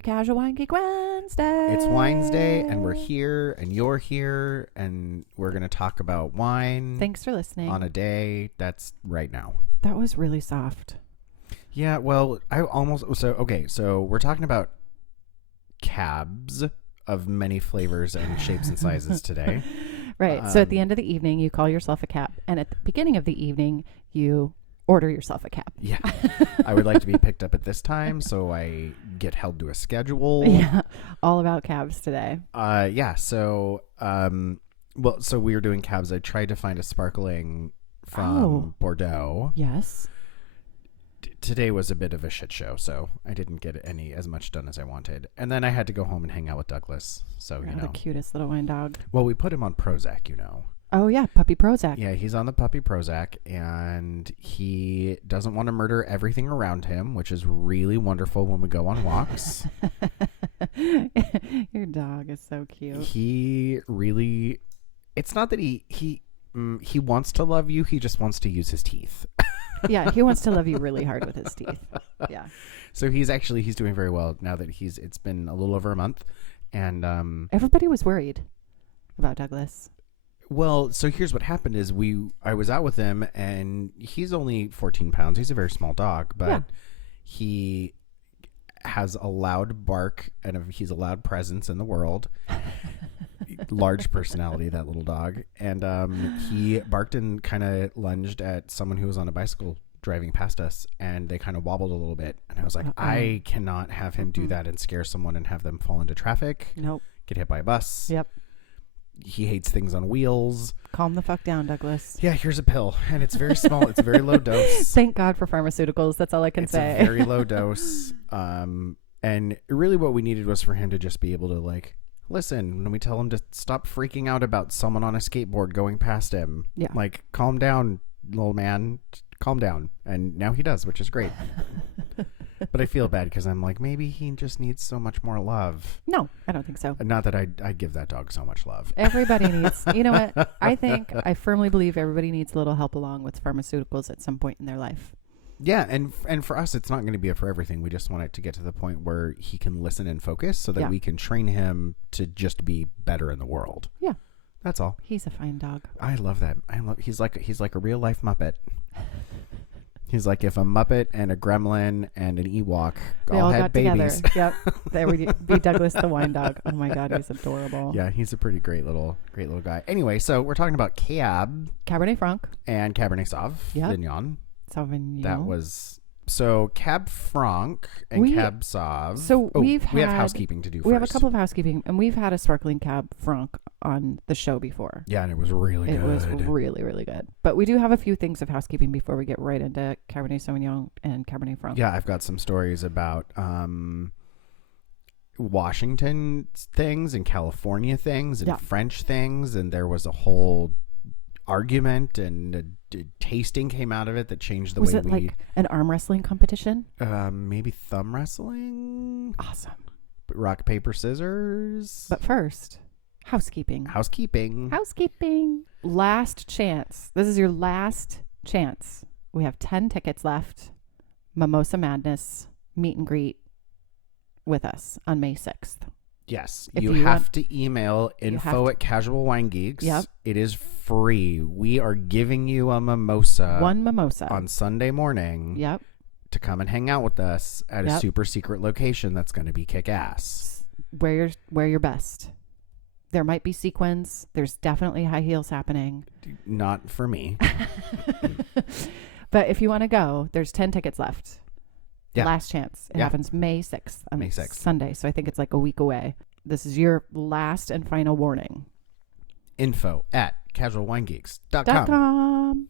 Happy Casual Wine Geek Wednesday. It's Wednesday, and we're here, and you're here, and we're going to talk about wine. Thanks for listening. On a day that's right now. That was really soft. Yeah, well, so we're talking about cabs of many flavors and shapes and sizes today. Right. So at the end of the evening, you call yourself a cab, and at the beginning of the evening, you order yourself a cab. Yeah. I would like to be picked up at this time, so I get held to a schedule. Yeah. All about cabs today. Yeah. So, so we were doing cabs. I tried to find a sparkling from Bordeaux. Yes. Today was a bit of a shit show, so I didn't get as much done as I wanted. And then I had to go home and hang out with Douglas. So, The cutest little wine dog. Well, we put him on Prozac, Oh, yeah. Puppy Prozac. Yeah, he's on the puppy Prozac, and he doesn't want to murder everything around him, which is really wonderful when we go on walks. Your dog is so cute. He really... It's not that he wants to love you, he just wants to use his teeth. Yeah, he wants to love you really hard with his teeth. Yeah. So he's doing very well now that it's been a little over a month, and everybody was worried about Douglas. Well, so here's what happened is I was out with him, and he's only 14 pounds. He's a very small dog, but he has a loud bark, and he's a loud presence in the world. Large personality, that little dog. And he barked and kind of lunged at someone who was on a bicycle driving past us, and they kind of wobbled a little bit. And I was like, I cannot have him do that and scare someone and have them fall into traffic. Nope. Get hit by a bus. Yep. He hates things on wheels. Calm the fuck down, Douglas. Yeah, here's a pill, and it's very small. It's a very low dose. Thank God for pharmaceuticals. That's all I can say. It's a very low dose. And really what we needed was for him to just be able to, listen when we tell him to stop freaking out about someone on a skateboard going past him. Yeah. Calm down, little man. Calm down. And now he does, which is great. But I feel bad because I'm like, maybe he just needs so much more love. No, I don't think so. Not that I give that dog so much love. Everybody needs, you know what? I firmly believe everybody needs a little help along with pharmaceuticals at some point in their life. Yeah, and for us, it's not going to be for everything. We just want it to get to the point where he can listen and focus so that we can train him to just be better in the world. Yeah. That's all. He's a fine dog. I love that. He's like a real life Muppet. He's like if a Muppet and a Gremlin and an Ewok all had got babies. Together. Yep. There would be Douglas the wine dog. Oh my God, he's adorable. Yeah, he's a pretty great little guy. Anyway, so we're talking about Cabernet Franc and Cabernet Sauvignon. Sauvignon. That was Cab Franc and Cab Sauv. So we have housekeeping to do. We have a couple of housekeeping, and we've had a sparkling Cab Franc on the show before. Yeah, and it was really good. It was really, really good. But we do have a few things of housekeeping before we get right into Cabernet Sauvignon and Cabernet Franc. Yeah, I've got some stories about Washington things and California things and French things, and there was a whole argument and a tasting came out of it that changed the way we... Was it like an arm wrestling competition? Maybe thumb wrestling. Awesome. Rock, paper, scissors. But first, housekeeping. Last chance. This is your last chance. We have 10 tickets left. Mimosa Madness meet and greet with us on May 6th. Yes, you have to email info at Casual Wine Geeks. Yep. It is free. We are giving you a mimosa. One mimosa. On Sunday morning. Yep. To come and hang out with us at a super secret location that's going to be kick-ass. Wear your best. There might be sequins. There's definitely high heels happening. Not for me. But if you want to go, there's 10 tickets left. Yeah. Last chance. It happens May 6th on May 6th. Sunday. So I think it's like a week away. This is your last and final warning. Info at casualwinegeeks.com.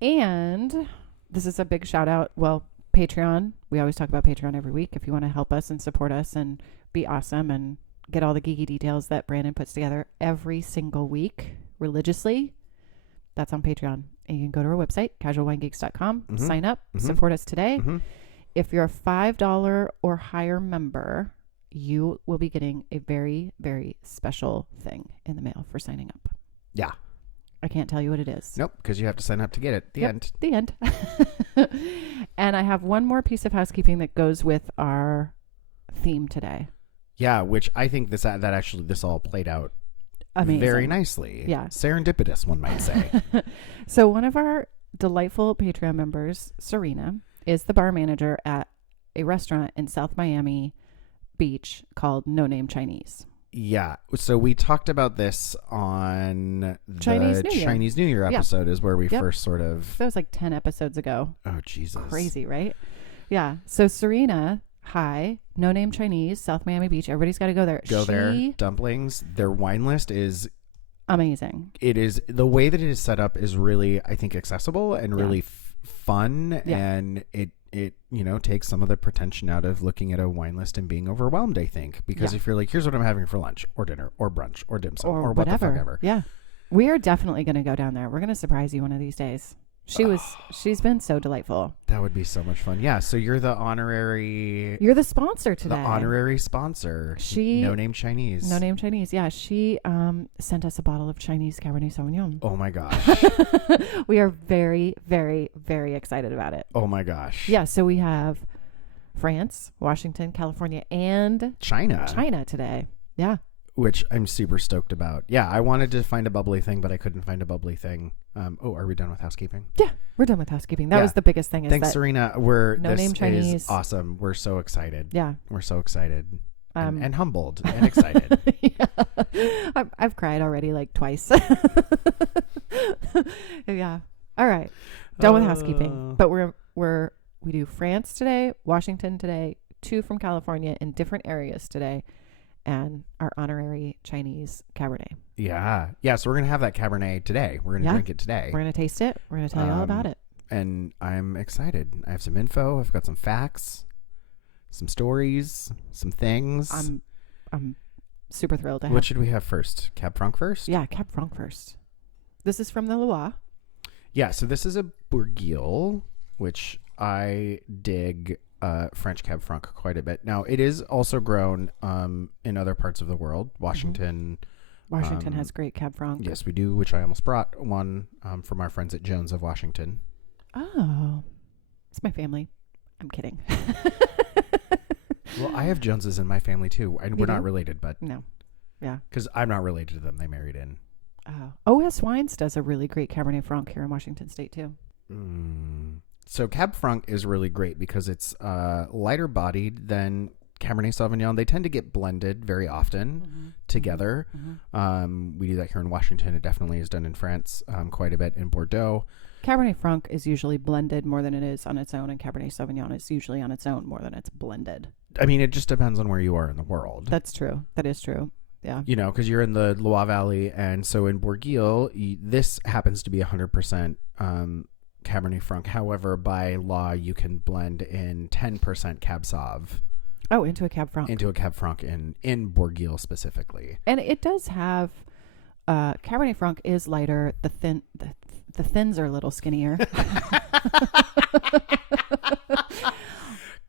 And this is a big shout out. Well, Patreon. We always talk about Patreon every week. If you want to help us and support us and be awesome and get all the geeky details that Brandon puts together every single week religiously, that's on Patreon. And you can go to our website, casualwinegeeks.com, sign up, support us today. If you're a $5 or higher member, you will be getting a very, very special thing in the mail for signing up. Yeah. I can't tell you what it is. Nope, because you have to sign up to get it. The end. The end. And I have one more piece of housekeeping that goes with our theme today. Yeah, which I think this all played out Amazing. very nicely. Yeah. Serendipitous, one might say. So one of our delightful Patreon members, Serena, is the bar manager at a restaurant in South Miami Beach called No Name Chinese. Yeah. So we talked about this on the Chinese New Year episode is where we first sort of... That was like 10 episodes ago. Oh, Jesus. Crazy, right? Yeah. So Serena, hi, No Name Chinese, South Miami Beach. Everybody's got to go there. Go there. Dumplings. Their wine list is... amazing. It is... The way that it is set up is really, I think, accessible and really fun. Yeah. And it takes some of the pretension out of looking at a wine list and being overwhelmed, I think. Because if you're like, here's what I'm having for lunch or dinner or brunch or dim sum or what the fuck ever. Yeah. We are definitely going to go down there. We're going to surprise you one of these days. She's been so delightful. That would be so much fun. Yeah. So you're the sponsor today. The honorary sponsor. No Name Chinese. No Name Chinese. Yeah. She sent us a bottle of Chinese Cabernet Sauvignon. Oh my gosh. We are very, very, very excited about it. Oh my gosh. Yeah. So we have France, Washington, California, and China today. Yeah. Which I'm super stoked about. Yeah. I wanted to find a bubbly thing, but I couldn't find a bubbly thing. Are we done with housekeeping? Yeah, we're done with housekeeping. That was the biggest thing. Thanks, Serena. No Name Chinese is awesome. We're so excited. Yeah, we're so excited and humbled and excited. Yeah. I've cried already like twice. Yeah. All right. Done with housekeeping. But we do France today, Washington today, 2 from California in different areas today, and our honorary Chinese Cabernet. Yeah. Yeah. So we're going to have that Cabernet today. We're going to drink it today. We're going to taste it. We're going to tell you all about it. And I'm excited. I have some info. I've got some facts, some stories, some things. I'm super thrilled to have. What should we have first? Cab Franc first? Yeah, Cab Franc first. This is from the Loire. Yeah. So this is a Bourgueil, which I dig French Cab Franc quite a bit. Now, it is also grown in other parts of the world. Washington. Washington has great Cab Franc. Yes, we do, which I almost brought one from our friends at Jones of Washington. Oh, it's my family. I'm kidding. Well, I have Joneses in my family too. And we're not related, but... No. Yeah. Because I'm not related to them. They married in. OS Wines does a really great Cabernet Franc here in Washington State too. So Cab Franc is really great because it's lighter bodied than Cabernet Sauvignon. They tend to get blended very often together. We do that here in Washington. It definitely is done in France quite a bit, in Bordeaux. Cabernet Franc is usually blended more than it is on its own, and Cabernet Sauvignon is usually on its own more than it's blended. I mean, it just depends on where you are in the world. That's true. That is true. Yeah. You know, because you're in the Loire Valley, and so in Bourgueil, this happens to be 100% Cabernet Franc. However, by law, you can blend in 10% Cab Sauv. Oh, into a Cab Franc. Into a Cab Franc in Bourgueil specifically. And it does have Cabernet Franc is lighter. The thins are a little skinnier.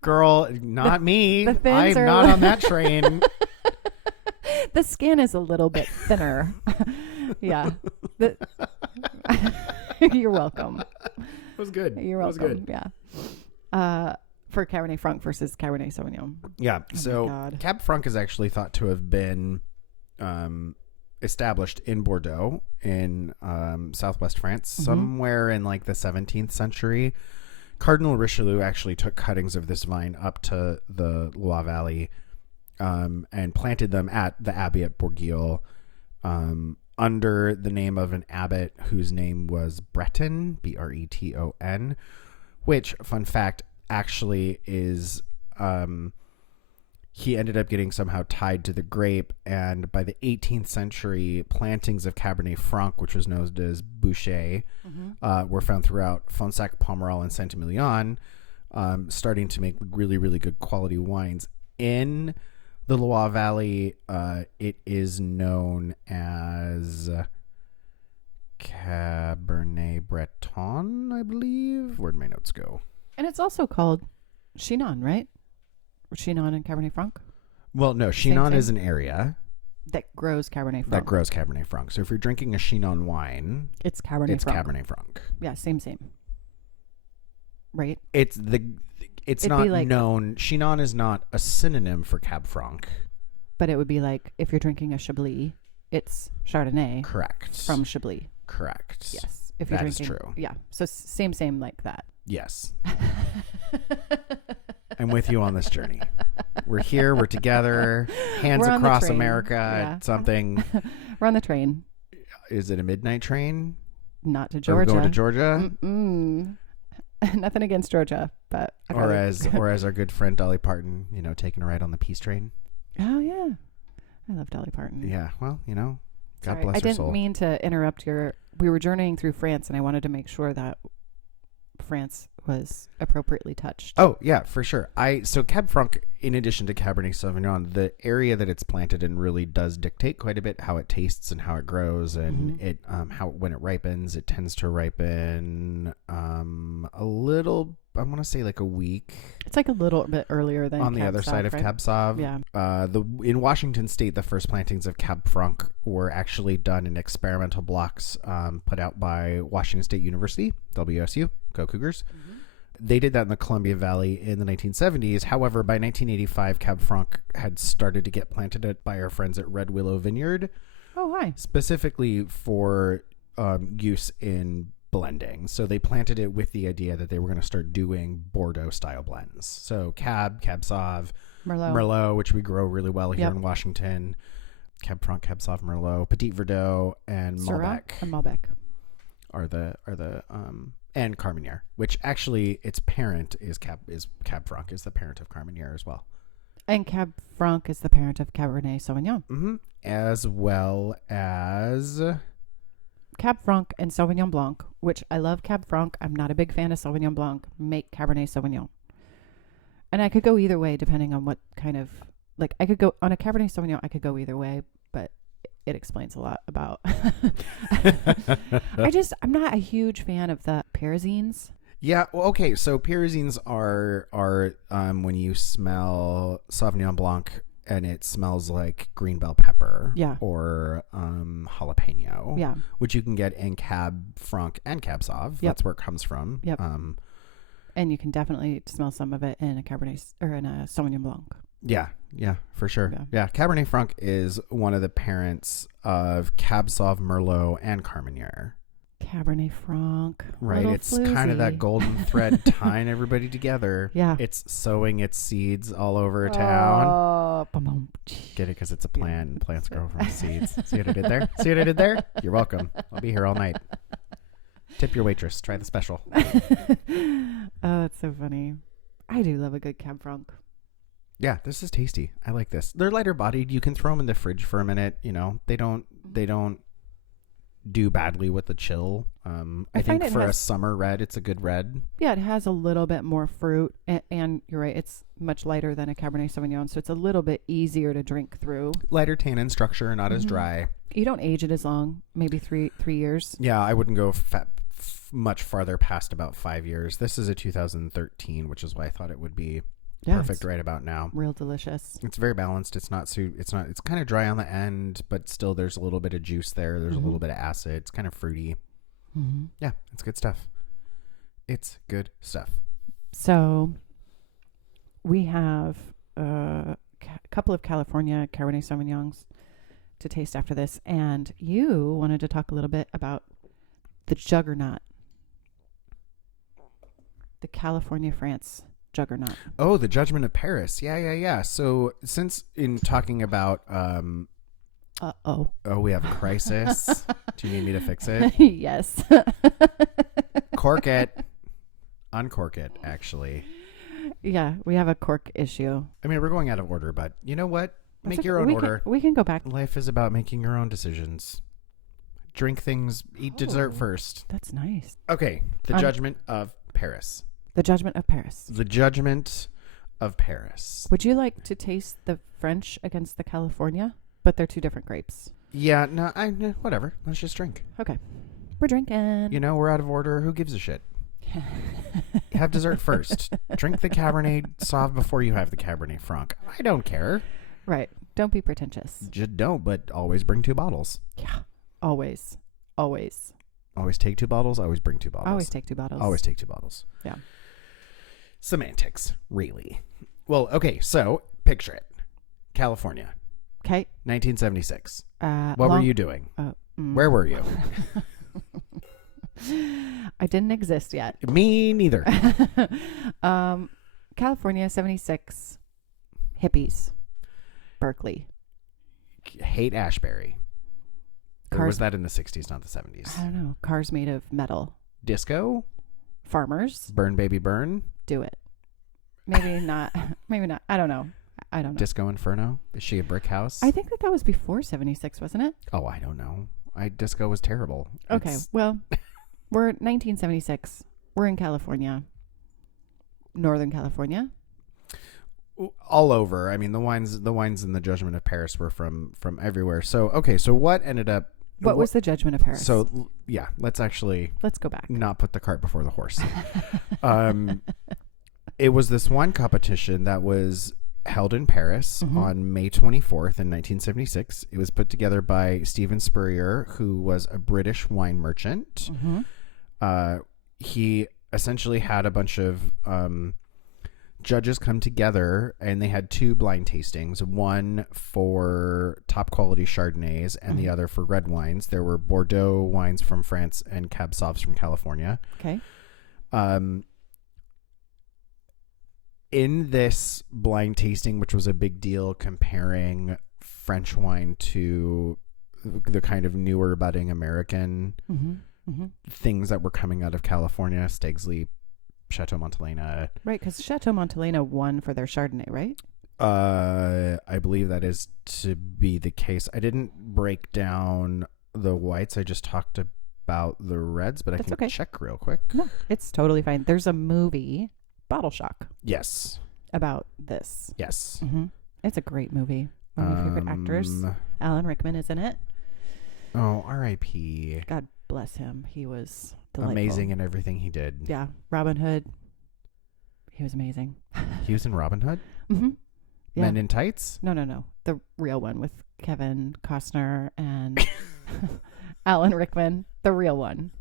Girl, not me. I'm not on that train. The skin is a little bit thinner. Yeah. You're welcome. It was good. You're welcome. It was good. Yeah. For Cabernet Franc versus Cabernet Sauvignon. Yeah. So Cab Franc is actually thought to have been established in Bordeaux in southwest France, somewhere in like the 17th century. Cardinal Richelieu actually took cuttings of this vine up to the Loire Valley and planted them at the abbey at Bourgueil under the name of an abbot whose name was Breton, Breton, which, fun fact, actually is he ended up getting somehow tied to the grape, and by the 18th century, plantings of Cabernet Franc, which was known as Boucher, were found throughout Fonsac, Pomerol, and Saint-Emilion, starting to make really, really good quality wines. In the Loire Valley, it is known as Cabernet Breton, I believe. Where'd my notes go? And it's also called Chinon, right? Chinon and Cabernet Franc? Well, no. Chinon is an area that grows Cabernet Franc. So if you're drinking a Chinon wine, it's Cabernet Franc. Cabernet Franc. Yeah, same. Right? It's it's It'd not be like- known. Chinon is not a synonym for Cab Franc. But it would be like if you're drinking a Chablis, it's Chardonnay Correct. from Chablis. Correct. Yes. If you're That is drinking, true. Yeah. So same like that. Yes. I'm with you on this journey. We're here. We're together. Hands We're on the across train. America. Yeah. Something. We're on the train, Is it a midnight train? not to Are we Georgia. going to Georgia? Mm-mm. Nothing against Georgia, but I'd Or rather- as our good friend Dolly Parton, taking a ride on the Peace Train. Oh yeah, I love Dolly Parton. Yeah. Well, God Sorry, bless I her didn't soul. mean to interrupt we were journeying through France, and I wanted to make sure that France was appropriately touched. Oh yeah, for sure. So Cab Franc, in addition to Cabernet Sauvignon, the area that it's planted in really does dictate quite a bit how it tastes and how it grows, and it how when it ripens, it tends to ripen a little. I want to say like a week It's like a little bit earlier than on the Cab other Sauv, side of right? Cab Sauv. Yeah. In Washington State, the first plantings of Cab Franc were actually done in experimental blocks put out by Washington State University, WSU. Go Cougars. They did that in the Columbia Valley in the 1970s. However, by 1985, Cab Franc had started to get planted by our friends at Red Willow Vineyard, Oh hi. specifically for use in blending. So they planted it with the idea that they were going to start doing Bordeaux-style blends. So Cab Sauv, Merlot, which we grow really well here in Washington, Cab Franc, Cab Sauv, Merlot, Petit Verdot, and Syrah Malbec and Malbec. are the and Carmenere, which actually its parent is Cab Franc, is the parent of Carmenere as well. And Cab Franc is the parent of Cabernet Sauvignon. As well as Cab Franc and Sauvignon Blanc, which I love Cab Franc. I'm not a big fan of Sauvignon Blanc. Make Cabernet Sauvignon. And I could go either way depending on what kind of, like I could go on a Cabernet Sauvignon, I could go either way, but it explains a lot about. I'm not a huge fan of the pyrazines. Yeah, well, okay. So pyrazines are when you smell Sauvignon Blanc and it smells like green bell pepper, or jalapeno, which you can get in Cab Franc and Cab Sauv. That's where it comes from. Yep. And you can definitely smell some of it in a Cabernet or in a Sauvignon Blanc. Yeah, for sure. Yeah, Cabernet Franc is one of the parents of Cab Sauv, Merlot, and Carmenere. Cabernet Franc. Right, it's kind of that golden thread tying everybody together. Yeah. It's sowing its seeds all over town. Oh, Get it? Because it's a plant, and plants grow from seeds. See what I did there? See what I did there? You're welcome. I'll be here all night. Tip your waitress. Try the special. Oh, that's so funny. I do love a good Cab Franc. Yeah, this is tasty. I like this. They're lighter bodied. You can throw them in the fridge for a minute. They don't do badly with the chill. I think for a summer red, it's a good red. Yeah, it has a little bit more fruit, and you're right, it's much lighter than a Cabernet Sauvignon, so it's a little bit easier to drink through. Lighter tannin structure, not as dry. You don't age it as long, maybe three years. Yeah, I wouldn't go much farther past about 5 years. This is a 2013, which is why I thought it would be perfect right about now. Real delicious. It's very balanced. It's kind of dry on the end, but still there's a little bit of juice there. There's a little bit of acid. It's kind of fruity. Yeah, it's good stuff. It's good stuff. So we have a couple of California Cabernet Sauvignons to taste after this, and you wanted to talk a little bit about the juggernaut, the California France juggernaut. Oh, the Judgment of Paris. Yeah. So since in talking about we have a crisis. Do you need me to fix it? Yes. Cork it. Uncork it, actually. Yeah, we have a cork issue. I mean, we're going out of order, but you know what? That's Make your own order. We can go back. Life is about making your own decisions. Drink things, eat dessert first. That's nice. Okay, the Judgment of Paris. The Judgment of Paris. The Judgment of Paris. Would you like to taste the French against the California? But they're two different grapes. Yeah, no, whatever. Let's just drink. Okay. We're drinking. We're out of order. Who gives a shit? Have dessert first. Drink the Cabernet Sauv before you have the Cabernet Franc. I don't care. Right. Don't be pretentious. Just don't, but always bring 2 bottles. Yeah. Always. Always. Always take 2 bottles. Always bring 2 bottles. Always take 2 bottles. Always take 2 bottles. Yeah. Semantics, really. Well, okay, so picture it. California, Okay. 1976. What were you doing? Where were you? I didn't exist yet. Me neither. California, 76. Hippies. Berkeley. Hate Ashbury. Or Cars- was that in the 60s, not the 70s? I don't know. Cars made of metal. Disco? Farmers. Burn Baby Burn? Do it. Maybe not. Maybe not. I don't know. Disco Inferno? Is she a brick house? I think that was before 76, wasn't it? Oh, I don't know. Disco was terrible. Okay. Well, we're 1976. We're in California. Northern California. All over. I mean, the wines in the Judgment of Paris were from everywhere. So, okay. So what ended up... What was the Judgment of Paris? So, yeah, let's go back. Not put the cart before the horse. It was this wine competition that was held in Paris on May 24th in 1976. It was put together by Stephen Spurrier, who was a British wine merchant. He essentially had a bunch of judges come together, and they had two blind tastings, one for top quality Chardonnays and the other for red wines. There were Bordeaux wines from France and Cab Sauves from California. Okay. In this blind tasting, which was a big deal, comparing French wine to the kind of newer budding American things that were coming out of California, Stag's Leap, Chateau Montelena. Right, because Chateau Montelena won for their Chardonnay, right? I believe that is to be the case. I didn't break down the whites. I just talked about the reds, but I can check real quick. No, it's totally fine. There's a movie, Bottle Shock. Yes. About this. Yes. It's a great movie. One of my favorite actors. Alan Rickman is in it. Oh, R.I.P. God bless him. He was delightful. Amazing in everything he did. Yeah. Robin Hood. He was amazing. He was in Robin Hood? Yeah. Men in Tights? No. The real one with Kevin Costner and Alan Rickman. The real one.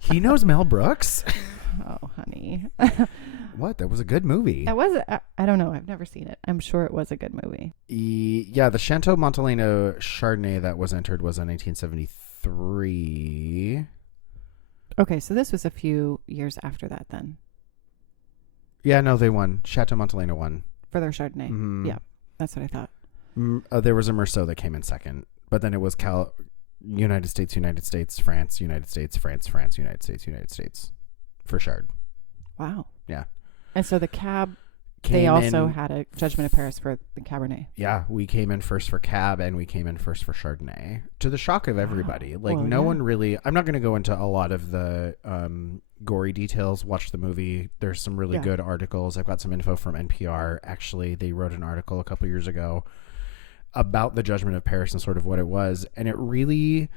He knows Mel Brooks? Oh, honey. What? That was a good movie. That was, I don't know. I've never seen it. I'm sure it was a good movie. Yeah, the Chateau Montelena Chardonnay that was entered was in 1973. Okay, so this was a few years after that then. Yeah, no, they won. Chateau Montelena won. For their Chardonnay. Yeah, that's what I thought. There was a Meursault that came in second, but then it was United States, France, United States, France, United States for Chard. Wow. Yeah. And so the Cab, they also had a Judgment of Paris for the Cabernet. Yeah, we came in first for Cab and we came in first for Chardonnay, to the shock of everybody. Like, well, no one really... I'm not going to go into a lot of the gory details. Watch the movie. There's some really good articles. I've got some info from NPR. Actually, they wrote an article a couple years ago about the Judgment of Paris and sort of what it was. And it really...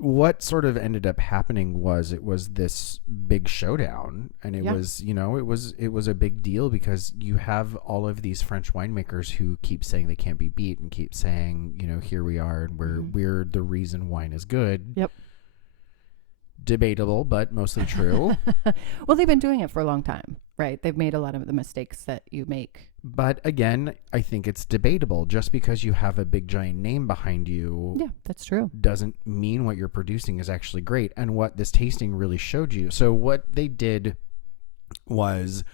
What sort of ended up happening was it was this big showdown, and it was, it was a big deal because you have all of these French winemakers who keep saying they can't be beat and keep saying, here we are and we're the reason wine is good. Yep. Debatable, but mostly true. Well, they've been doing it for a long time, right? They've made a lot of the mistakes that you make. But again, I think it's debatable. Just because you have a big giant name behind you, yeah, that's true, doesn't mean what you're producing is actually great. And what this tasting really showed you. So what they did was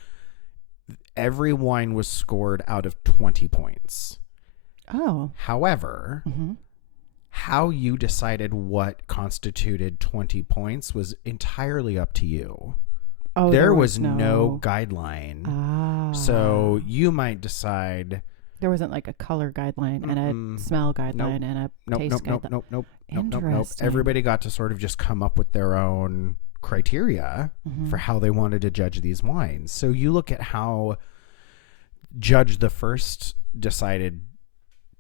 every wine was scored out of 20 points. Oh. However, how you decided what constituted 20 points was entirely up to you. Oh, there was no guideline. So you might decide... There wasn't like a color guideline and a smell guideline and a taste guideline. Nope. Interesting. Everybody got to sort of just come up with their own criteria for how they wanted to judge these wines. So you look at how Judge the First decided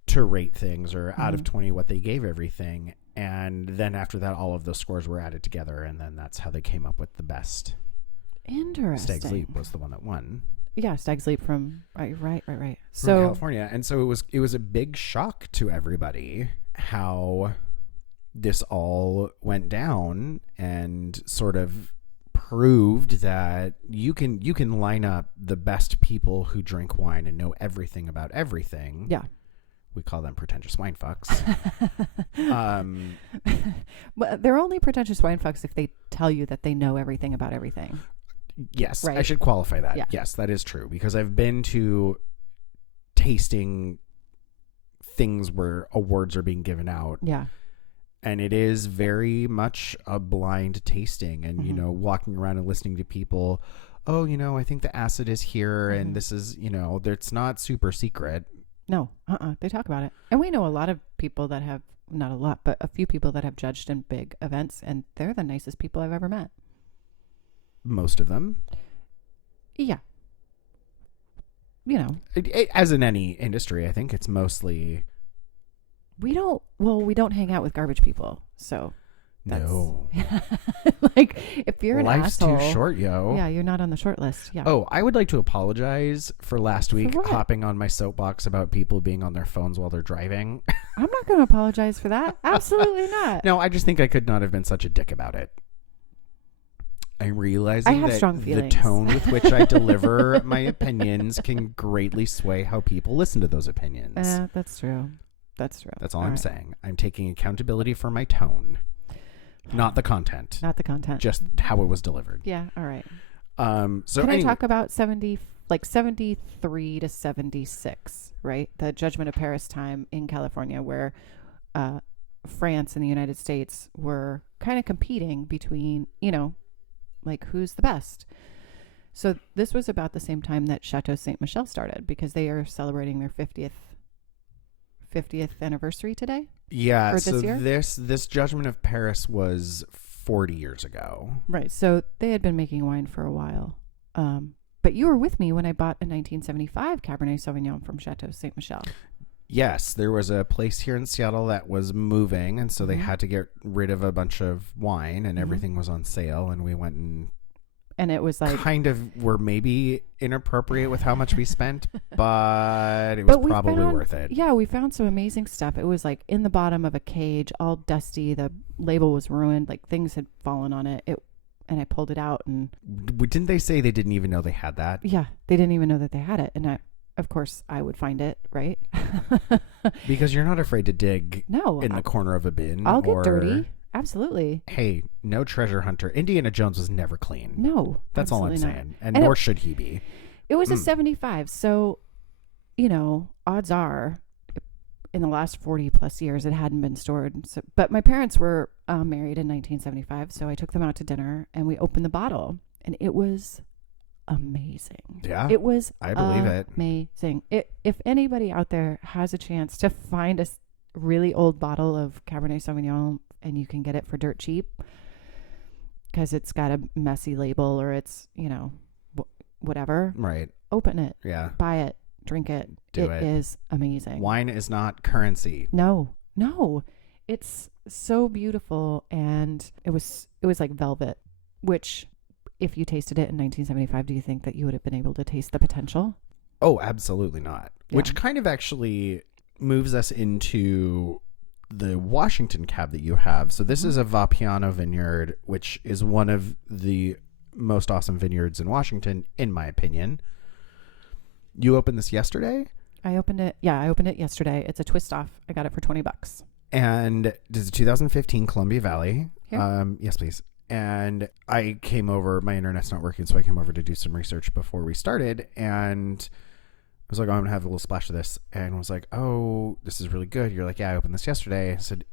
to rate things, or out of 20 what they gave everything, and then after that all of those scores were added together, and then that's how they came up with the best. Interesting. Stag's Leap was the one that won. Yeah, Stag's Leap from right. From So California. And so it was a big shock to everybody how this all went down and sort of proved that you can line up the best people who drink wine and know everything about everything. Yeah. We call them pretentious wine fucks. But they're only pretentious wine fucks if they tell you that they know everything about everything. Yes, right? I should qualify that. Yeah. Yes, that is true, because I've been to tasting things where awards are being given out. Yeah. And it is very much a blind tasting, and, Mm-hmm. you know, walking around and listening to people, oh, you know, I think the acid is here, Mm-hmm. and this is, you know, it's not super secret. No, they talk about it. And we know a lot of people that have, not a lot, but a few people that have judged in big events, and they're the nicest people I've ever met. Most of them. Yeah. You know. As in any industry, I think it's mostly... We don't hang out with garbage people, so... No. Like, if you're an Life's asshole... too short, yo. Yeah, you're not on the short list. Yeah. Oh, I would like to apologize for last week what? hopping on my soapbox about people being on their phones while they're driving. I'm not going to apologize for that. Absolutely not. No, I just think I could not have been such a dick about it. I'm realizing have that strong the feelings. tone with which I deliver my opinions can greatly sway how people listen to those opinions. That's true. That's true. That's all I'm saying. I'm taking accountability for my tone, not the content, Not the content. just how it was delivered. Yeah. All right. So Can I anyway, talk about 73 to 76, right? The Judgment of Paris time in California, where France and the United States were kind of competing between, you know, like who's the best. So this was about the same time that Chateau Saint Michel started, because they are celebrating their 50th anniversary today. yeah. or So this year? this Judgment of Paris was 40 years ago. Right. So they had been making wine for a while. But you were with me when I bought a 1975 Cabernet Sauvignon from Chateau Saint Michel. Yes, there was a place here in Seattle that was moving, and so they Mhm. had to get rid of a bunch of wine, and Mhm. everything was on sale, and we went and And it was like, kind of were maybe inappropriate with how much we spent, but it was we probably found- worth it. Yeah, we found some amazing stuff. It was like in the bottom of a cage, all dusty. The label was ruined, like things had fallen on it. And I pulled it out, and Didn't they say they didn't even know they had that? yeah, they didn't even know that they had it. And of course, I would find it, right? Because you're not afraid to dig No, in the corner of a bin. I'll get or, dirty. Absolutely. Hey, no treasure hunter. Indiana Jones was never clean. No, That's all I'm absolutely not. saying. And And nor should he be. It was a 75. So, you know, odds are in the last 40 plus years, it hadn't been stored. So, but my parents were married in 1975. So I took them out to dinner and we opened the bottle, and it was amazing. Yeah. It was I believe it. amazing. If anybody out there has a chance to find a really old bottle of Cabernet Sauvignon, and you can get it for dirt cheap because it's got a messy label, or it's, you know, whatever, Right. open it, Yeah. buy it, drink it. Do it. It is amazing. Wine is not currency. No, it's so beautiful. And it was like velvet, which if you tasted it in 1975, do you think that you would have been able to taste the potential? Oh, absolutely not. Yeah. Which kind of actually moves us into the Washington cab that you have. So this is a Vapiano vineyard, which is one of the most awesome vineyards in Washington, in my opinion. You opened this yesterday? I opened it. Yeah, I opened it yesterday. It's a twist off. I got it for $20. And this is 2015 Columbia Valley. Here? Yes, please. And I came over, my internet's not working, so I came over to do some research before we started, and I was like, oh, I'm going to have a little splash of this, and was like, oh, this is really good. You're like, yeah, I opened this yesterday. I said,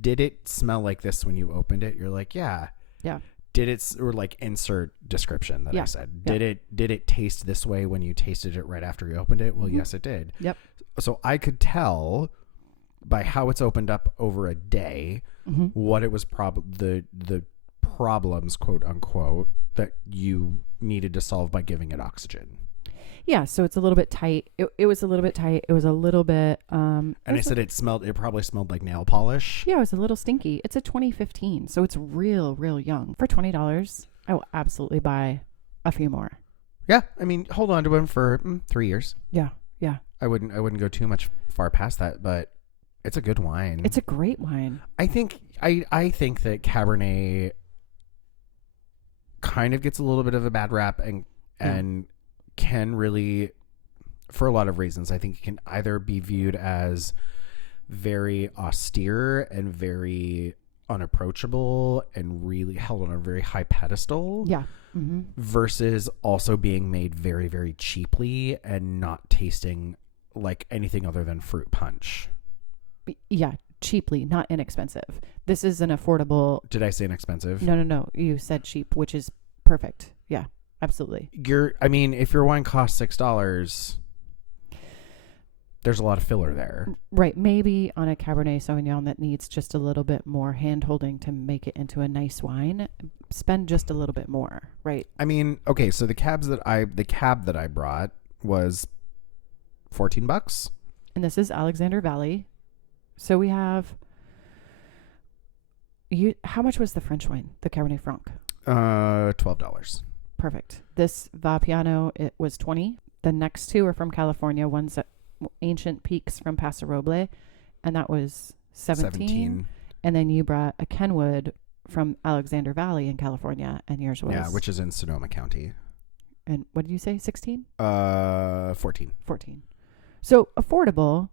did it smell like this when you opened it? You're like, yeah. Yeah. Did it, or like insert description that Yeah. I said, Yeah. did it taste this way when you tasted it right after you opened it? Well, Mhm. yes, it did. Yep. So I could tell by how it's opened up over a day Mm-hmm. what it was the problems, quote unquote, that you needed to solve by giving it oxygen. Yeah, so it's a little bit tight. It was a little bit tight. It was a little bit And I said it probably smelled like nail polish. yeah, it was a little stinky. It's a 2015, so it's real young. For $20, I will absolutely buy a few more. Yeah, I mean, hold on to them for 3 years. Yeah. I wouldn't go too much far past that, but it's a good wine. It's a great wine. I think I think that Cabernet kind of gets a little bit of a bad rap and can really, for a lot of reasons, I think it can either be viewed as very austere and very unapproachable and really held on a very high pedestal. Yeah. Mm-hmm. Versus also being made very, very cheaply and not tasting like anything other than fruit punch. Yeah. Cheaply, not inexpensive. This is an affordable. Did I say inexpensive? No. You said cheap, which is perfect. Yeah, absolutely. If your wine costs $6, there's a lot of filler there. Right. Maybe on a Cabernet Sauvignon that needs just a little bit more hand holding to make it into a nice wine, spend just a little bit more. Right. Okay, so the cab that I brought was $14. And this is Alexander Valley. So we have how much was the French wine, the Cabernet Franc? $12. Perfect. This Vapiano, it was $20. The next two are from California. One's Ancient Peaks from Paso Roble, and that was $17. And then you brought a Kenwood from Alexander Valley in California, and yours was which is in Sonoma County. And what did you say? 16? 14. So affordable,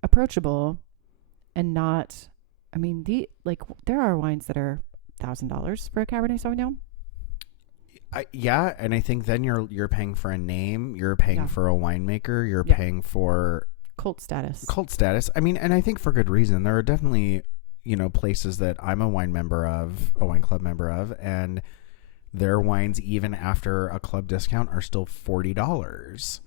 approachable, and not. There are wines that are $1,000 for a Cabernet Sauvignon. And I think then you're paying for a name, you're paying for a winemaker, you're paying for cult status. And I think for good reason. There are definitely, places that I'm a wine club member of, and their wines, even after a club discount, are still $40.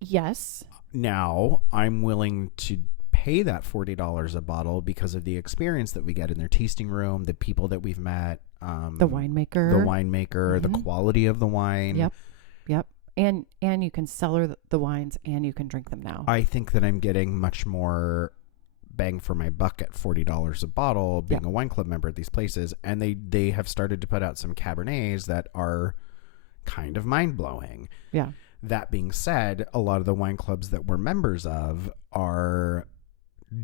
Yes. Now, I'm willing to pay that $40 a bottle because of the experience that we get in their tasting room, the people that we've met, the winemaker, mm-hmm. the quality of the wine. Yep. And you can cellar the wines and you can drink them now. I think that I'm getting much more bang for my buck at $40 a bottle being a wine club member at these places. And they have started to put out some Cabernets that are kind of mind-blowing. Yeah. That being said, a lot of the wine clubs that we're members of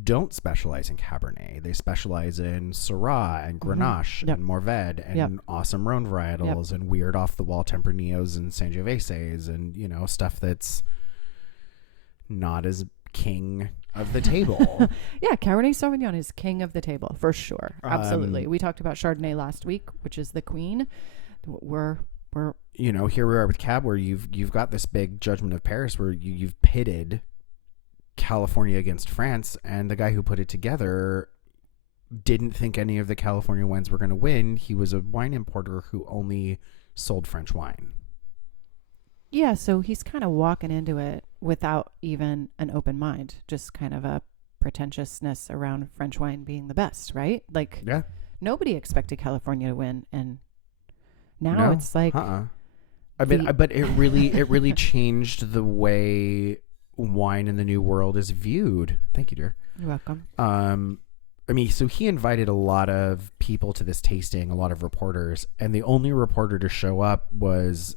don't specialize in Cabernet. They specialize in Syrah and Grenache and Mourvèdre and awesome Rhone varietals and weird off-the-wall Tempraníos and Sangioveses and, stuff that's not as king of the table. Yeah, Cabernet Sauvignon is king of the table, for sure. Absolutely. We talked about Chardonnay last week, which is the queen. We're here we are with Cab, where you've got this big Judgment of Paris where you've pitted California against France, and the guy who put it together didn't think any of the California wines were going to win. He was a wine importer who only sold French wine. Yeah, so he's kind of walking into it without even an open mind, just kind of a pretentiousness around French wine being the best, right? Nobody expected California to win, and now it's like but it really changed the way wine in the New World is viewed. Thank you, dear. You're welcome. So he invited a lot of people to this tasting, a lot of reporters, and the only reporter to show up was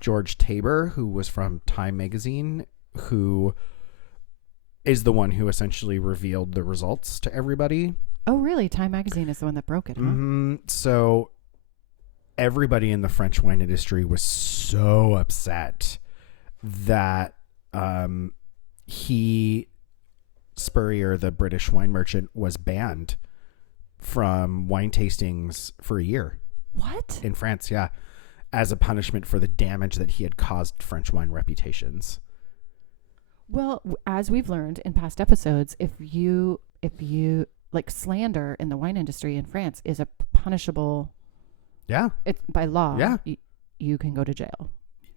George Tabor, who was from Time magazine, who is the one who essentially revealed the results to everybody. Oh, really? Time magazine is the one that broke it, huh? Mm-hmm. So everybody in the French wine industry was so upset that Spurrier, the British wine merchant, was banned from wine tastings for a year. What? In France, yeah. As a punishment for the damage that he had caused French wine reputations. Well, as we've learned in past episodes, if you slander in the wine industry in France is a punishable. Yeah. It's by law. Yeah. You can go to jail.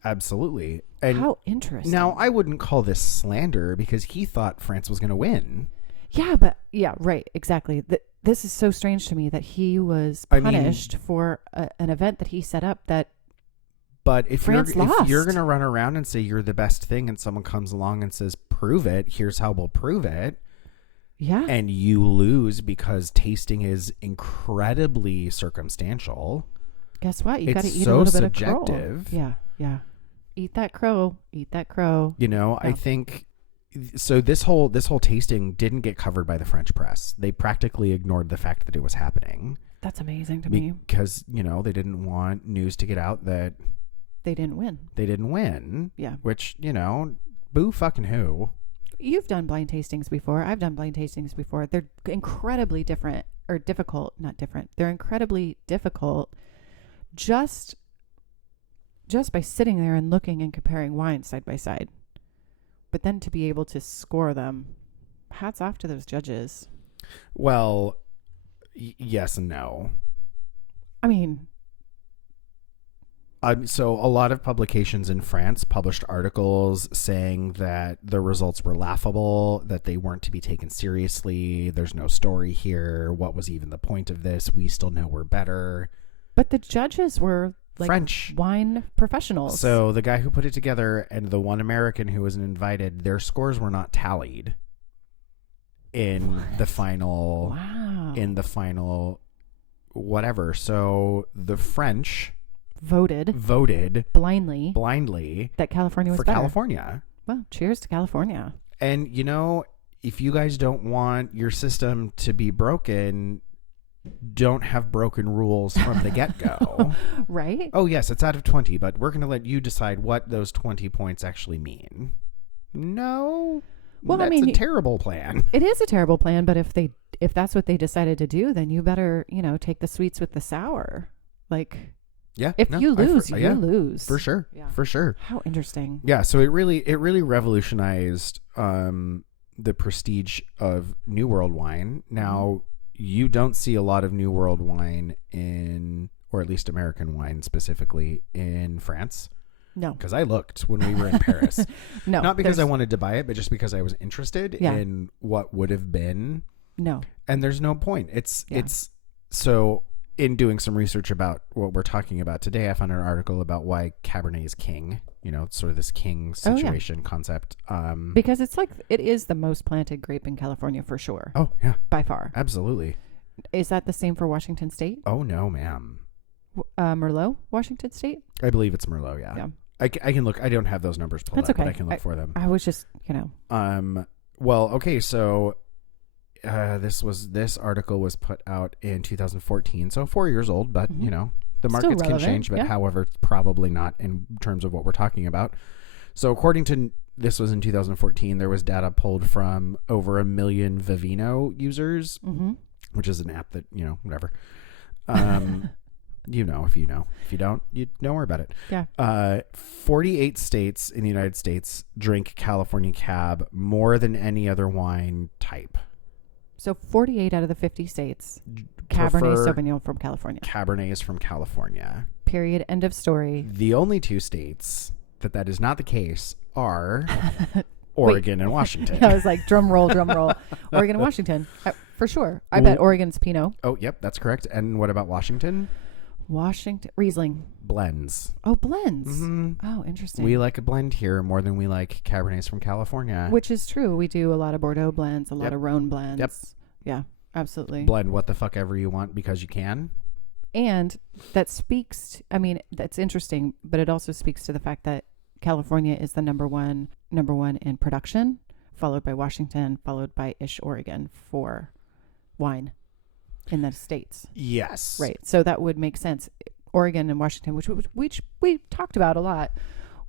Absolutely. And how interesting. Now, I wouldn't call this slander because he thought France was going to win. Yeah, right. Exactly. This is so strange to me that he was punished for an event that he set up that. But if you're going to run around and say you're the best thing and someone comes along and says, prove it, here's how we'll prove it. Yeah. And you lose because tasting is incredibly circumstantial. Guess what? You got to eat so a little subjective. bit of crow. Yeah. Eat that crow. I think So this whole tasting didn't get covered by the French press. They practically ignored the fact that it was happening. That's amazing to me. Because, they didn't want news to get out that they didn't win. Yeah. Which, boo fucking who. You've done blind tastings before. I've done blind tastings before. They're incredibly different or difficult, not different. They're incredibly difficult just by sitting there and looking and comparing wines side by side. But then to be able to score them, hats off to those judges. Well, yes and no. I mean, so a lot of publications in France published articles saying that the results were laughable, that they weren't to be taken seriously. There's no story here. What was even the point of this? We still know we're better. But the judges were like French wine professionals. So the guy who put it together and the one American who was invited, their scores were not tallied in the final. Wow. In the final whatever. So the French voted blindly that California was for better. California. Well, cheers to California. And if you guys don't want your system to be broken, don't have broken rules from the get-go. Right? Oh, yes, it's out of 20, but we're going to let you decide what those 20 points actually mean. No. Well, that's a terrible plan. It is a terrible plan, but if that's what they decided to do, then you better, take the sweets with the sour. Like, yeah, if you lose, you lose. For sure. Yeah. For sure. How interesting. Yeah, so it really revolutionized the prestige of New World wine. Now, you don't see a lot of New World wine or at least American wine specifically, in France. No. Because I looked when we were in Paris. No. Not because I wanted to buy it, but just because I was interested in what would have been. No. And there's no point. It's so in doing some research about what we're talking about today, I found an article about why Cabernet is king. It's sort of this king situation concept. Because it is the most planted grape in California for sure. Oh, yeah. By far. Absolutely. Is that the same for Washington State? Oh, no, ma'am. Merlot, Washington State? I believe it's Merlot, yeah. I can look. I don't have those numbers pulled up, but I can look for them. I was just, Well, okay, so this article was put out in 2014, so 4 years old, but the markets can change, but however, probably not in terms of what we're talking about. So according to this was in 2014, there was data pulled from over 1 million Vivino users, which is an app that whatever. If you know. If you don't, you don't worry about it. Yeah. 48 states in the United States drink California Cab more than any other wine type. So 48 out of the 50 states, Cabernet Sauvignon from California. Cabernet is from California. Period. End of story. The only two states that is not the case are Oregon and Washington. I was like, drum roll. Oregon and Washington. For sure. I bet Oregon's Pinot. Oh, yep, that's correct. And what about Washington? Riesling. Blends. Oh, blends. Mm-hmm. Oh, interesting. We like a blend here more than we like Cabernets from California. Which is true. We do a lot of Bordeaux blends, a lot of Rhone blends. Yep. Yeah, absolutely. Blend what the fuck ever you want because you can. And that speaks, that's interesting, but it also speaks to the fact that California is the number one in production, followed by Washington, followed by Oregon for wine in the States. Yes. Right. So that would make sense. Oregon and Washington, which we talked about a lot.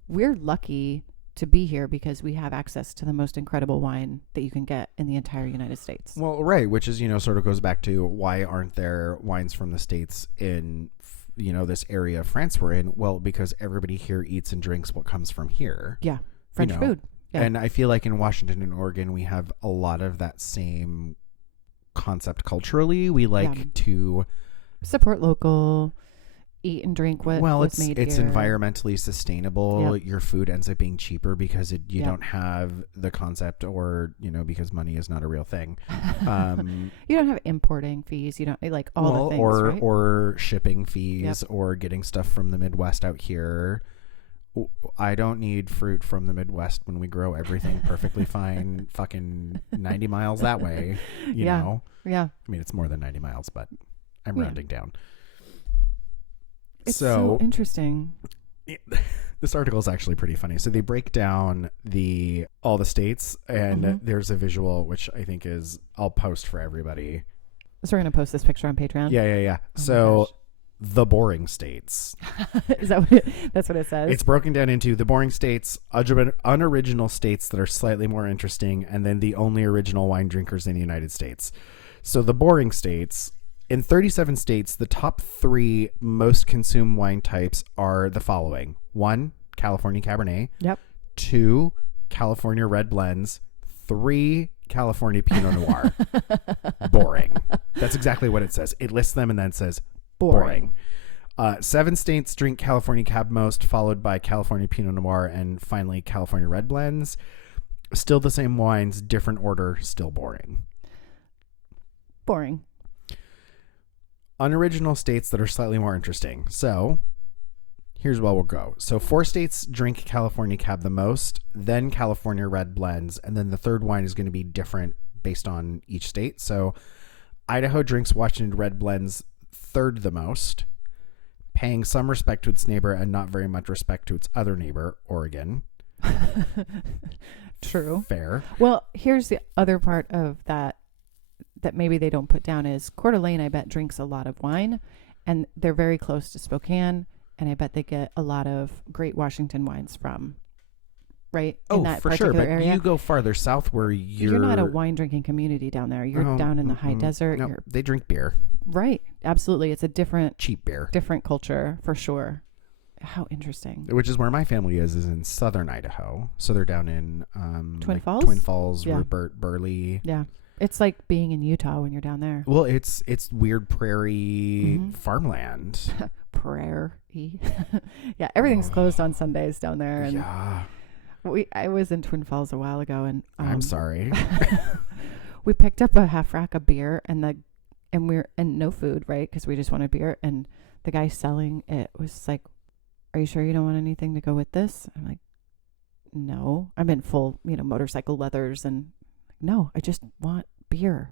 We're lucky to be here because we have access to the most incredible wine that you can get in the entire United States. Well, right. Which is, sort of goes back to why aren't there wines from the States in, this area of France we're in? Well, because everybody here eats and drinks what comes from here. Yeah. French food. Yeah. And I feel like in Washington and Oregon, we have a lot of that same concept culturally. We like to support local, eat and drink what was made it's here. Environmentally sustainable. Yep. Your food ends up being cheaper because you don't have the concept or because money is not a real thing. You don't have importing fees. You don't like all the things, right? Or shipping fees or getting stuff from the Midwest out here. I don't need fruit from the Midwest when we grow everything perfectly fine fucking 90 miles that way, you know? Yeah. It's more than 90 miles, but I'm rounding down. It's so interesting. This article is actually pretty funny. So they break down all the states, and there's a visual which I think I'll post for everybody. So we're gonna post this picture on Patreon. Yeah. Oh So the boring states. Is that that's what it says? It's broken down into the boring states, unoriginal states that are slightly more interesting, and then the only original wine drinkers in the United States. So the boring states. In 37 states, the top 3 most consumed wine types are the following. 1, California Cabernet. Yep. 2, California red blends. 3, California Pinot Noir. Boring. That's exactly what it says. It lists them and then says boring. 7 states drink California Cab most, followed by California Pinot Noir, and finally California red blends. Still the same wines, different order, still boring. Boring. Unoriginal states that are slightly more interesting. So here's where we'll go. So 4 states drink California Cab the most, then California red blends, and then the third wine is going to be different based on each state. So Idaho drinks Washington red blends third the most, paying some respect to its neighbor and not very much respect to its other neighbor, Oregon. True. Fair. Well, here's the other part of that maybe they don't put down is Coeur d'Alene, I bet, drinks a lot of wine, and they're very close to Spokane, and I bet they get a lot of great Washington wines from, right? In that for sure. But area. you go farther south where you're not a wine drinking community down there. You're down in the high desert. No, they drink beer. Right. Absolutely. It's a different cheap beer. Different culture for sure. How interesting. Which is where my family is in southern Idaho. So they're down in Twin Falls? Twin Falls, Yeah. Rupert, Burley. Yeah. It's like being in Utah when you're down there. Well, it's weird prairie farmland. Prairie. Yeah, everything's closed on Sundays down there. And yeah. I was in Twin Falls a while ago, and I'm sorry. we picked up a half rack of beer and no food, right? Because we just wanted beer. And the guy selling it was like, "Are you sure you don't want anything to go with this?" I'm like, "No." I'm in full, motorcycle leathers, and no, I just want beer.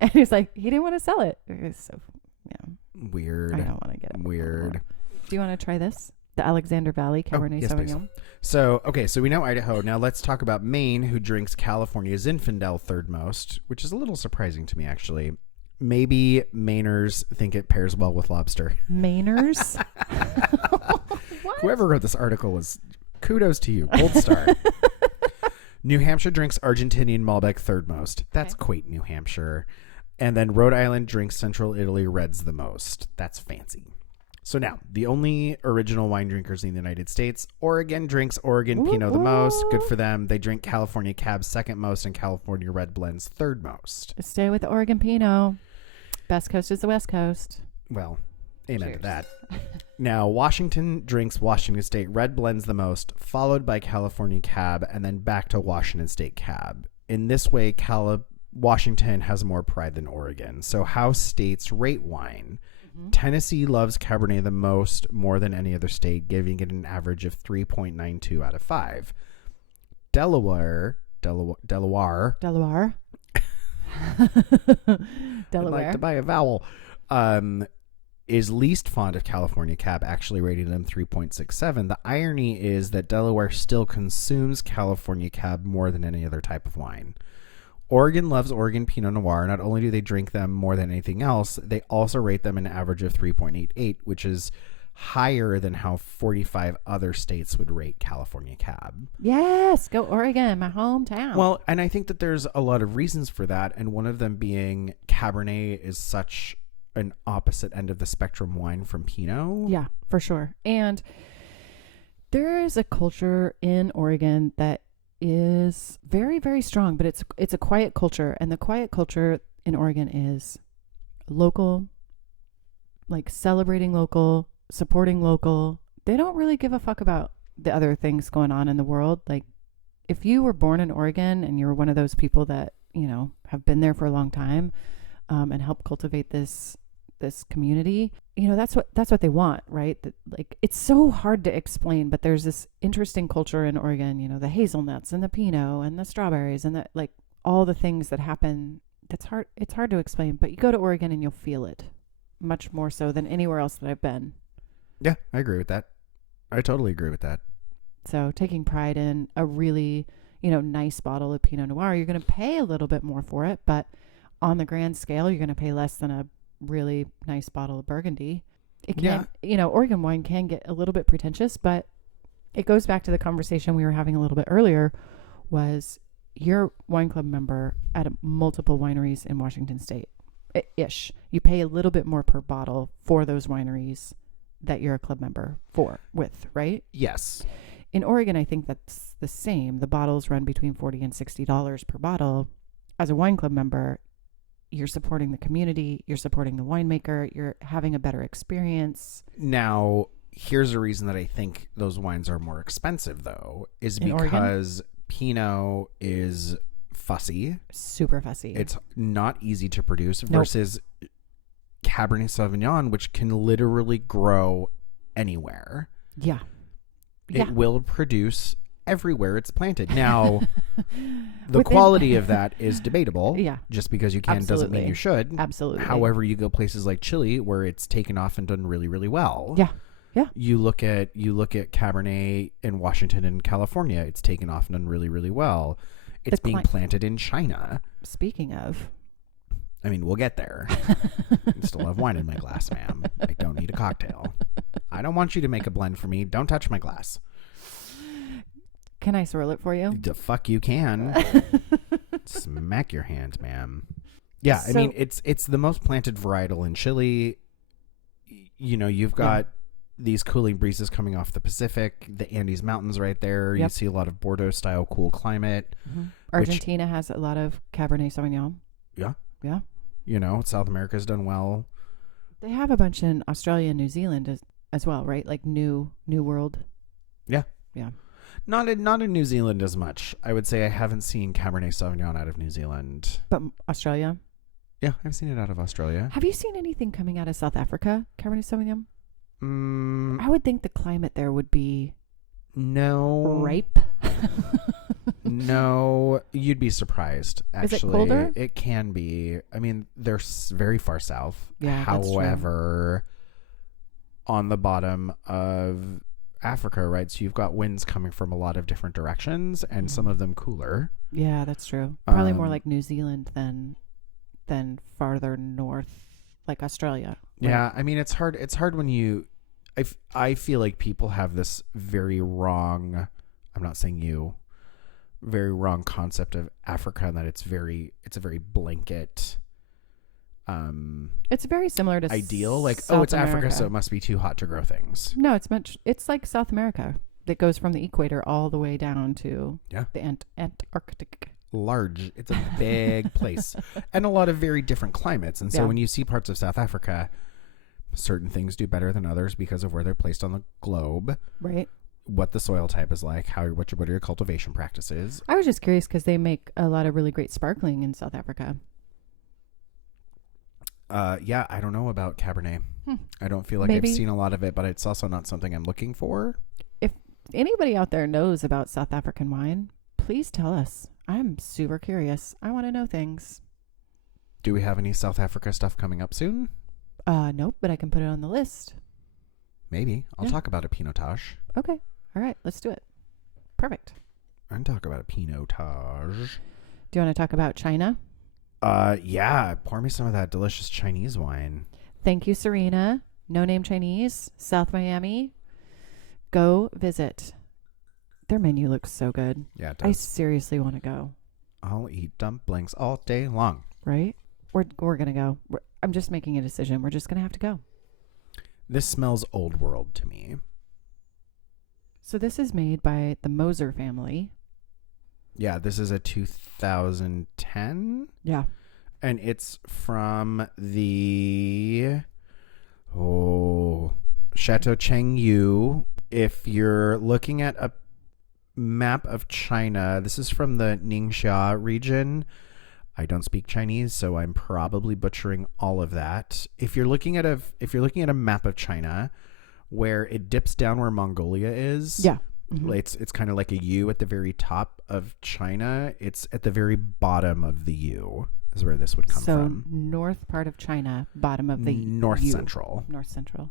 And he's like, he didn't want to sell it. So, yeah. Weird. I don't want to get it. Weird. Do you want to try this? The Alexander Valley Cabernet yes, Sauvignon. Please. So we know Idaho. Now let's talk about Maine, who drinks California Zinfandel third most, which is a little surprising to me, actually. Maybe Mainers think it pairs well with lobster. Mainers? Whoever wrote this article was kudos to you. Gold star. New Hampshire drinks Argentinian Malbec third most. That's quaint, New Hampshire. And then Rhode Island drinks Central Italy Reds the most. That's fancy. So now, the only original wine drinkers in the United States. Oregon drinks Oregon Pinot the most. Good for them. They drink California Cab second most and California Red Blends third most. Stay with the Oregon Pinot. Best coast is the West Coast. Well, amen to that. Now, Washington drinks Washington State Red Blends the most, followed by California Cab, and then back to Washington State Cab. In this way, Washington has more pride than Oregon. So how states rate wine? Tennessee loves Cabernet the most, more than any other state, giving it an average of 3.92 out of 5. Delaware. Delaware. I'd like to buy a vowel. Is least fond of California Cab, actually rating them 3.67. The irony is that Delaware still consumes California Cab more than any other type of wine. Oregon loves Oregon Pinot Noir. Not only do they drink them more than anything else, they also rate them an average of 3.88, which is higher than how 45 other states would rate California Cab. Yes, go Oregon, my hometown. Well, and I think that there's a lot of reasons for that, and one of them being Cabernet is such an opposite end of the spectrum wine from Pinot. Yeah, for sure. And there is a culture in Oregon that is very, very strong, but it's a quiet culture, and the quiet culture in Oregon is local, like celebrating local, supporting local. They don't really give a fuck about the other things going on in the world. Like, if you were born in Oregon and you're one of those people that, have been there for a long time, and help cultivate this community, that's what they want, right? That, like, it's so hard to explain, but there's this interesting culture in Oregon, the hazelnuts and the Pinot and the strawberries and like all the things that happen. It's hard to explain, but you go to Oregon and you'll feel it much more so than anywhere else that I've been. Yeah, I agree with that. I totally agree with that. So taking pride in a really, nice bottle of Pinot Noir, you're going to pay a little bit more for it, but on the grand scale, you're going to pay less than a really nice bottle of Burgundy. It can, Oregon wine can get a little bit pretentious, but it goes back to the conversation we were having a little bit earlier, was you're a wine club member at multiple wineries in Washington State. Ish. You pay a little bit more per bottle for those wineries that you're a club member with, right? Yes. In Oregon, I think that's the same. The bottles run between $40 and $60 per bottle. As a wine club member, you're supporting the community, you're supporting the winemaker, you're having a better experience. Now, here's a reason that I think those wines are more expensive, though, is because Pinot is fussy. Super fussy. It's not easy to produce versus Cabernet Sauvignon, which can literally grow anywhere. Yeah. It will produce everywhere it's planted. Now, the quality of that is debatable. Yeah. Just because you can doesn't mean you should. Absolutely. However, you go places like Chile where it's taken off and done really, really well. Yeah. Yeah. You look at Cabernet in Washington and California, it's taken off and done really, really well. It's being planted in China. Speaking of, I mean, we'll get there. I still have wine in my glass, ma'am. I don't need a cocktail. I don't want you to make a blend for me. Don't touch my glass. Can I swirl it for you? The fuck you can. Smack your hands, ma'am. Yeah, I mean, it's the most planted varietal in Chile. You've got these cooling breezes coming off the Pacific, the Andes Mountains right there. Yep. You see a lot of Bordeaux-style cool climate. Mm-hmm. Argentina has a lot of Cabernet Sauvignon. Yeah. Yeah. South America's done well. They have a bunch in Australia and New Zealand as well, right? Like New World. Yeah. Yeah. Not in New Zealand as much. I would say I haven't seen Cabernet Sauvignon out of New Zealand. But Australia? Yeah, I've seen it out of Australia. Have you seen anything coming out of South Africa, Cabernet Sauvignon? I would think the climate there would be ripe. No, you'd be surprised. Actually, is it colder? It can be. I mean, they're very far south. Yeah, however, on the bottom of Africa, right? So you've got winds coming from a lot of different directions, and some of them cooler. Yeah, that's true. Probably more like New Zealand than farther north, like Australia. Right? Yeah, I mean, it's hard. It's hard when you. I feel like people have this very wrong. I'm not saying you. Very wrong concept of Africa, and that it's a very blanket. It's very similar to ideal, like South it's America. Africa, so it must be too hot to grow things. No, it's like South America that goes from the equator all the way down to the Antarctic. Large, it's a big place, and a lot of very different climates. And so when you see parts of South Africa, certain things do better than others because of where they're placed on the globe, right? What the soil type is like, what are your cultivation practices. I was just curious because they make a lot of really great sparkling in South Africa. Yeah, I don't know about Cabernet. I don't feel like I've seen a lot of it, but it's also not something I'm looking for. If anybody out there knows about South African wine, please tell us. I'm super curious. I want to know things. Do we have any South Africa stuff coming up soon? Nope, but I can put it on the list. Maybe. I'll talk about a Pinotage. Okay. All right, let's do it. Perfect. I can talk about a Pinotage. Do you want to talk about China? Yeah. Pour me some of that delicious Chinese wine. Thank you, Serena. No Name Chinese, South Miami. Go visit. Their menu looks so good. Yeah, it does. I seriously want to go. I'll eat dumplings all day long. Right? We're going to go. I'm just making a decision. We're just going to have to go. This smells old world to me. So this is made by the Moser family. Yeah, this is a 2010. Yeah. And it's from the Chateau Chengyu. If you're looking at a map of China, this is from the Ningxia region. I don't speak Chinese, so I'm probably butchering all of that. If you're looking at a map of China where it dips down where Mongolia is, it's kind of like a U at the very top of China. It's at the very bottom of the U is where this would come from. So north part of China, bottom of the North U. Central. North Central.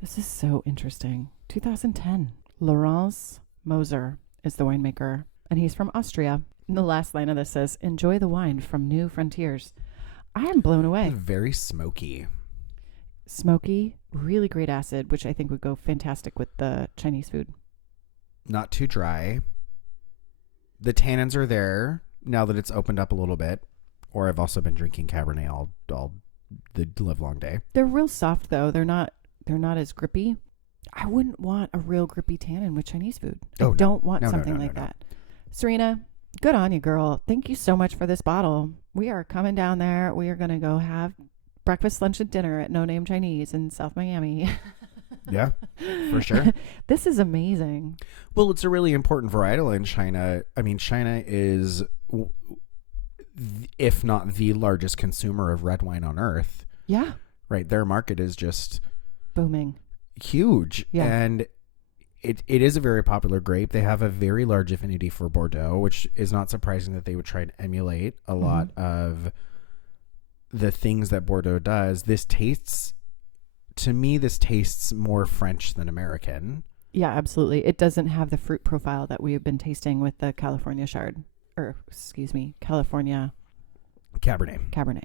This is so interesting. 2010. Laurence Moser is the winemaker, and he's from Austria. And the last line of this says, "Enjoy the wine from new frontiers." I am blown away. Very smoky. Smoky, really great acid, which I think would go fantastic with the Chinese food. Not too dry. The tannins are there now that it's opened up a little bit. Or I've also been drinking Cabernet all the live long day. They're real soft though. They're not as grippy. I wouldn't want a real grippy tannin with Chinese food. I don't want something like that. Serena, good on you, girl. Thank you so much for this bottle. We are coming down there. We are going to go have breakfast, lunch, and dinner at No Name Chinese in South Miami. Yeah, for sure. This is amazing. Well, it's a really important varietal in China. I mean, China is, if not the largest consumer of red wine on earth. Yeah. Right. Their market is just booming. Huge. Yeah. And it is a very popular grape. They have a very large affinity for Bordeaux, which is not surprising that they would try and emulate a lot of the things that Bordeaux does. To me, this tastes more French than American. Yeah, absolutely. It doesn't have the fruit profile that we have been tasting with the California California Cabernet.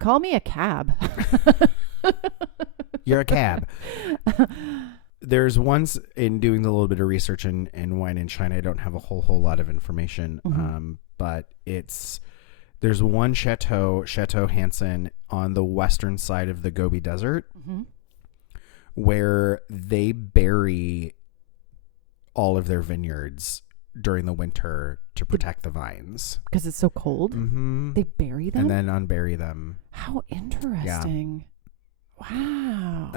Call me a cab. You're a cab. There's ones in doing a little bit of research in wine in China. I don't have a whole lot of information, but there's one Chateau Hansen on the western side of the Gobi Desert, where they bury all of their vineyards during the winter to protect the vines because it's so cold. They bury them and then unbury them. How interesting! Yeah. Wow.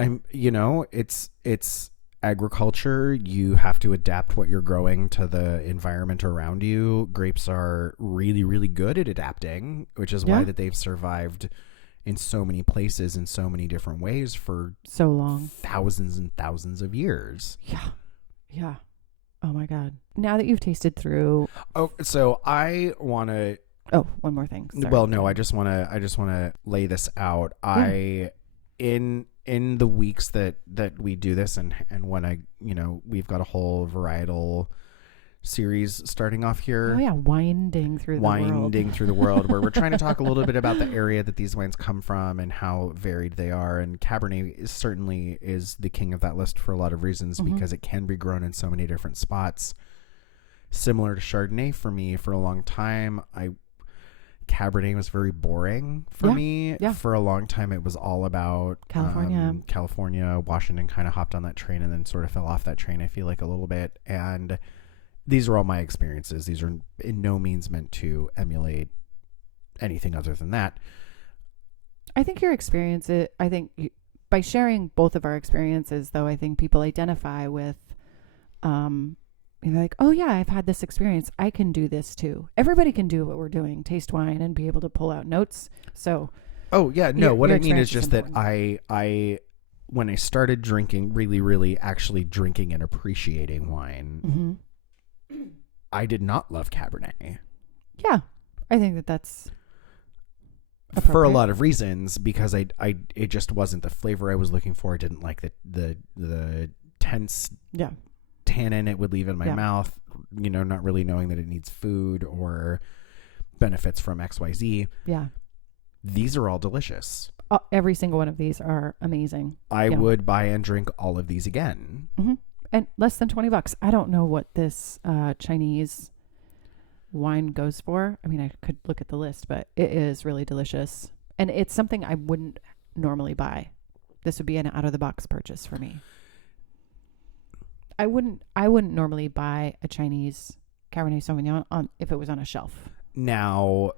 It's agriculture. You have to adapt what you're growing to the environment around you. Grapes are really, really good at adapting, which is why that they've survived in so many places in so many different ways for so long, thousands and thousands of years. Yeah. Oh my God. Now that you've tasted through. Oh, so I want to. Oh, one more thing. Sorry. Well, no, I just want to lay this out. Yeah. In the weeks that we do this and when we've got a whole varietal series starting off here. Oh yeah, winding through the world where we're trying to talk a little bit about the area that these wines come from and how varied they are. And Cabernet certainly is the king of that list for a lot of reasons because it can be grown in so many different spots. Similar to Chardonnay for me for a long time, Cabernet was very boring for me. Yeah. For a long time, it was all about California. Washington kind of hopped on that train and then sort of fell off that train, I feel like, a little bit. And these are all my experiences. These are in no means meant to emulate anything other than that. I think your experience, by sharing both of our experiences, though, I think people identify with like, oh yeah, I've had this experience. I can do this too. Everybody can do what we're doing, taste wine and be able to pull out notes. So, oh yeah, no. What I mean is just that I when I started drinking, really, really actually drinking and appreciating wine, I did not love Cabernet. Yeah, I think that's for a lot of reasons because it just wasn't the flavor I was looking for. I didn't like the tense tannin it would leave in my mouth, not really knowing that it needs food or benefits from XYZ. Yeah. These are all delicious. Every single one of these are amazing. I would buy and drink all of these again. And less than $20. I don't know what this Chinese wine goes for. I mean, I could look at the list, but it is really delicious. And it's something I wouldn't normally buy. This would be an out of the box purchase for me. I wouldn't normally buy a Chinese Cabernet Sauvignon if it was on a shelf. Now,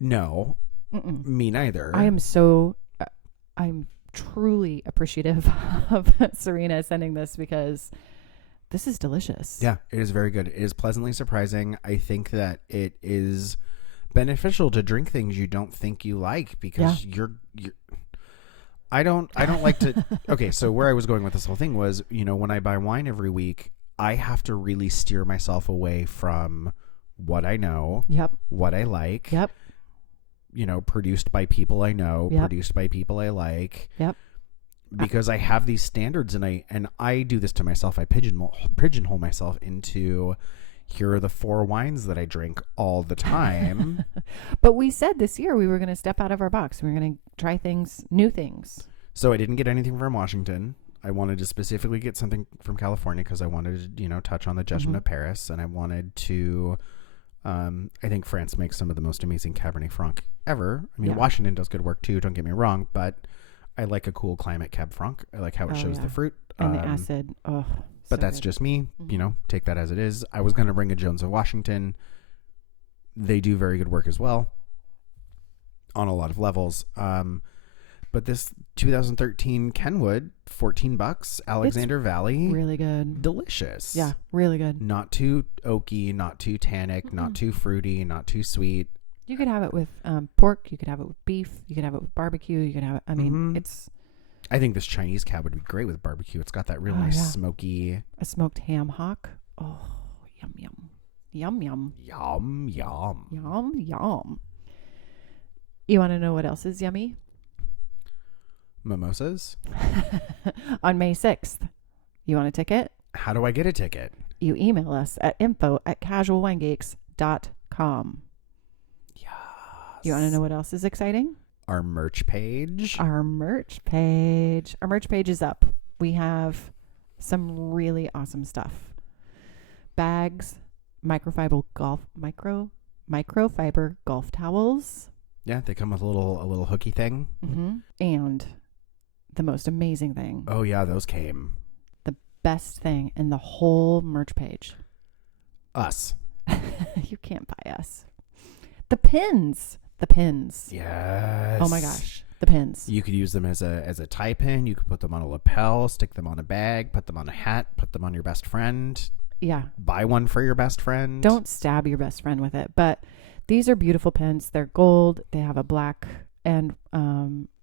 no, me neither. I'm truly appreciative of Serena sending this because this is delicious. Yeah, it is very good. It is pleasantly surprising. I think that it is beneficial to drink things you don't think you like because you're I don't like to. Okay, so where I was going with this whole thing was, when I buy wine every week, I have to really steer myself away from what I know, what I like, produced by people I know, produced by people I like, because I have these standards, and I do this to myself. I pigeonhole myself into, here are the 4 wines that I drink all the time. But we said this year we were going to step out of our box. We were going to try new things. So I didn't get anything from Washington. I wanted to specifically get something from California because I wanted to, touch on the Judgment of Paris, and I wanted to. I think France makes some of the most amazing Cabernet Franc ever. I mean, Washington does good work too. Don't get me wrong, but I like a cool climate Cab Franc. I like how it shows the fruit and the acid. Oh, but that's just me. Take that as it is. I was going to bring a Jones of Washington. They do very good work as well on a lot of levels. But this 2013 Kenwood, $14, Alexander Valley. Really good. Delicious. Yeah, really good. Not too oaky, not too tannic, not too fruity, not too sweet. You could have it with pork. You could have it with beef. You could have it with barbecue. You could have it. I mean, it's. I think this Chinese cab would be great with barbecue. It's got that real nice smoky. A smoked ham hock. Oh, yum, yum. Yum, yum. Yum, yum. Yum, yum. You want to know what else is yummy? Mimosas. On May 6th. You want a ticket? How do I get a ticket? You email us at info@casualwinegeeks.com. Yes. You want to know what else is exciting? Our merch page. Our merch page. Our merch page is up. We have some really awesome stuff. Bags, microfiber golf towels. Yeah, they come with a little hooky thing. And the most amazing thing. Oh yeah, those came. The best thing in the whole merch page. Us. You can't buy us. The pins. The pins. Yes. Oh my gosh. The pins. You could use them as a tie pin. You could put them on a lapel, stick them on a bag, put them on a hat, put them on your best friend. Yeah. Buy one for your best friend. Don't stab your best friend with it. But these are beautiful pins. They're gold. They have a black and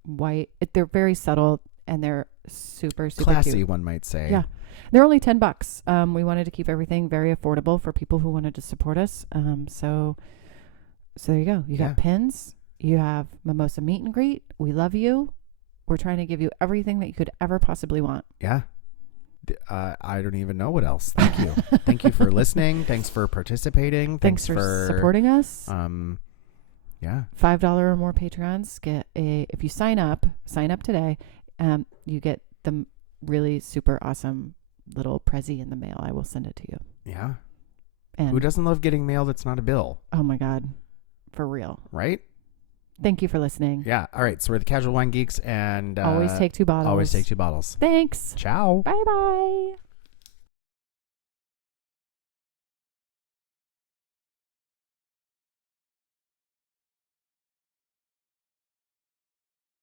white. They're very subtle and they're super, super classy, cute. one might say. Yeah. They're only $10. We wanted to keep everything very affordable for people who wanted to support us. So there you go. You got pins. You have Mimosa Meet and Greet. We love you. We're trying to give you everything that you could ever possibly want. Yeah. I don't even know what else. Thank you. Thank you for listening. Thanks for participating. Thanks for supporting us. Yeah. $5 or more Patreons if you sign up today, you get the really super awesome little Prezi in the mail. I will send it to you. Yeah. And who doesn't love getting mail that's not a bill? Oh my God. For real. Right? Thank you for listening. Yeah. All right. So we're the Casual Wine Geeks, and always take 2 bottles. Always take 2 bottles. Thanks. Ciao. Bye-bye.